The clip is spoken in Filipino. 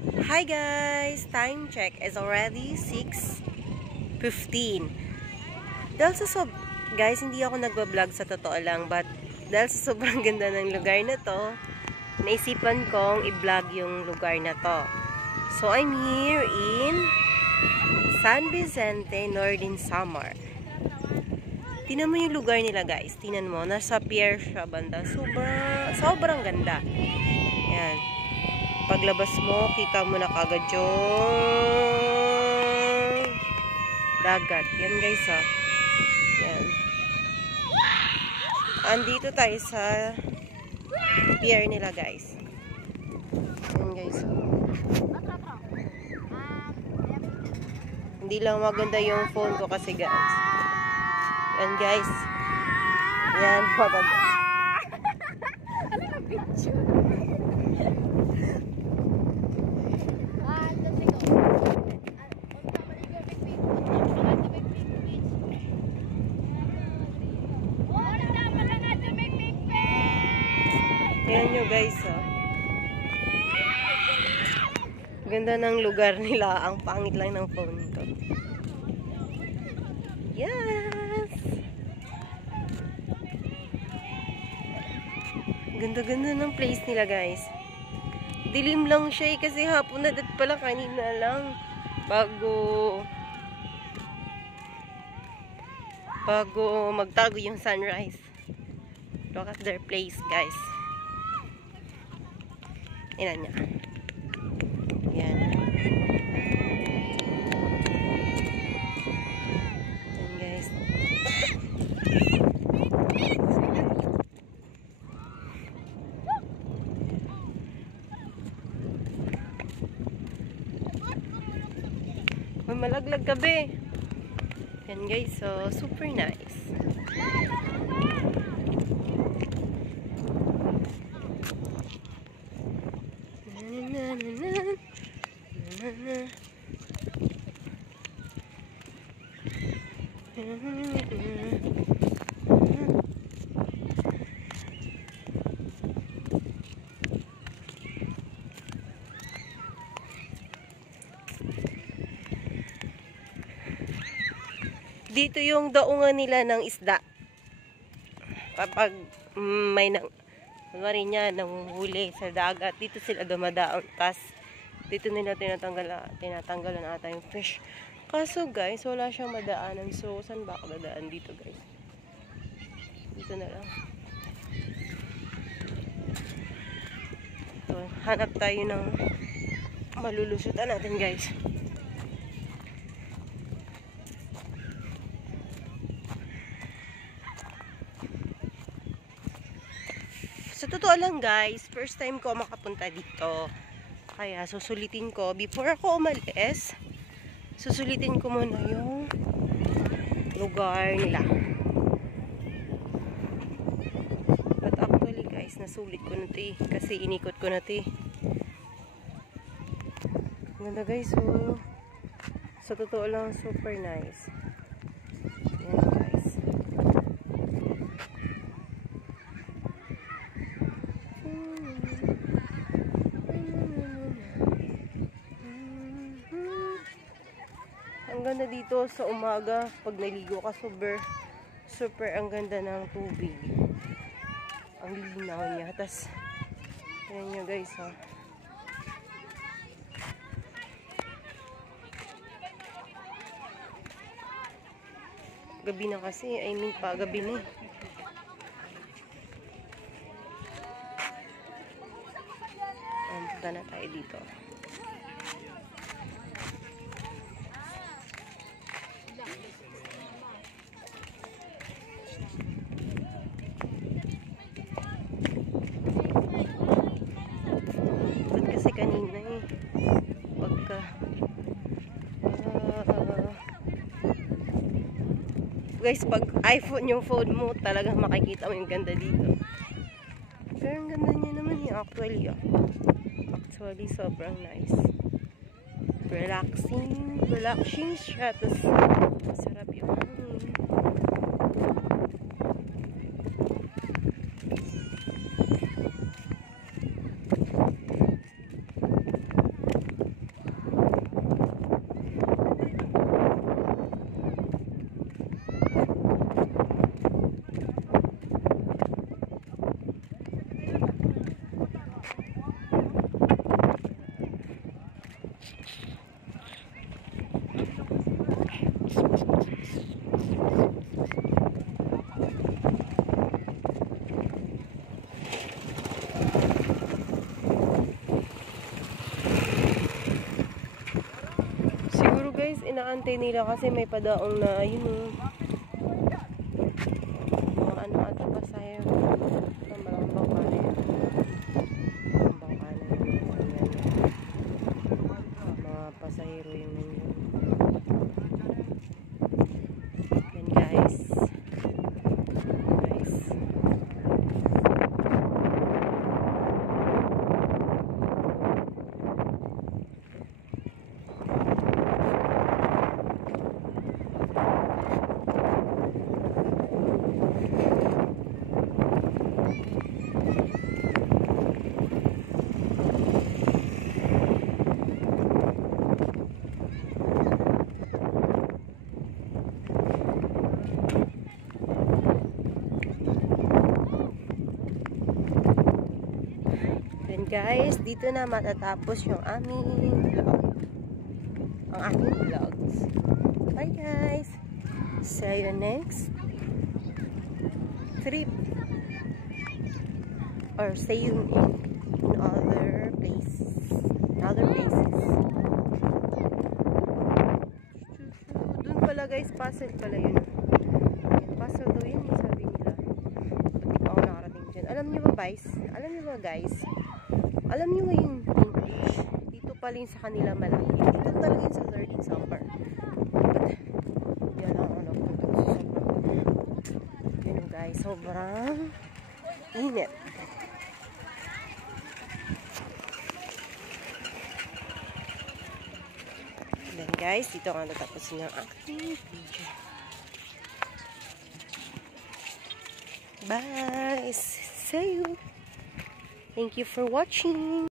Hi guys! Time check is already 6:15. Dahil sa guys, hindi ako nagbablog sa totoo lang, but dahil sa sobrang ganda ng lugar na to, naisipan kong i-vlog yung lugar na to. So I'm here in San Vicente, Northern Samar. Tinan mo yung lugar nila guys. Tinan mo, nasa pier siya banda. Sobrang ganda. Yan. Paglabas mo, kita mo na kagad yung dagat. Yan guys ah. Yan. Andito tayo sa pier nila guys. Yan guys. Hindi lang maganda yung phone ko kasi guys. Yan guys. Yan maganda. Ano na picture? Yan nyo guys oh. Ganda ng lugar nila. Ang pangit lang ng phone ko. Yes! Ganda-ganda ng place nila guys. Dilim lang siya kasi hapon na dat pala kanina lang. Bago magtago yung sunrise. Look at their place guys. Inan niya. Yan. Yan guys. Malaglag gabi. Yan guys, so super nice. Dito yung daungan nila ng isda. Kapag may kunwari niya nanguhuli sa dagat, dito sila dumadaon. Tas dito nila tinatanggalan ata yung fish. Kaso guys, wala siyang madaanan. So, saan ba ako dadaan dito guys? Dito na lang. So, hanap tayo ng malulusutan natin guys. Sa totoo lang guys, first time ko makapunta dito. Kaya susulitin ko, before ako umalis, susulitin ko muna yung lugar nila. But actually guys, nasulit ko na ito kasi inikot ko na ito Ganda guys, so sa totoo lang, super nice. Yan guys. Ang ganda dito sa umaga pag naligo ka, super ang ganda ng tubig. Ang linaw niya. Tas yan nyo guys ha. Gabi na kasi, I mean pa gabi na. Punta na tayo dito. Kasi kanina pagka guys, pag iPhone yung phone mo, talagang makikita mo yung ganda dito. Pero ang ganda niya naman actually sobrang nice. Relaxing siya. Tapos masarap yung hangin. inaantay nila kasi may padaong na, yun o. Mga ano ata pa sa'yo. Malang bangka na yan. Malang bangka na yan. Mga pasahero yung nandiyan. Yan guys. Guys, dito na matatapos yung aming vlog. Ang aking vlogs. Bye guys! See you next trip. Or see you in other places. Dun pala guys, puzzle pala yun. Puzzle daw yun, sabi nila. Ba't di pa ako nakarating dyan? Alam niyo ba guys? Alam niyo ba yung English? Dito pala yung sa kanila malaki. Dito talaga yung sa learning summer. But, yan ang ano po. Yun guys, sobrang init. Then guys, dito nga natapusin yung aking video. Bye! See you! Thank you for watching!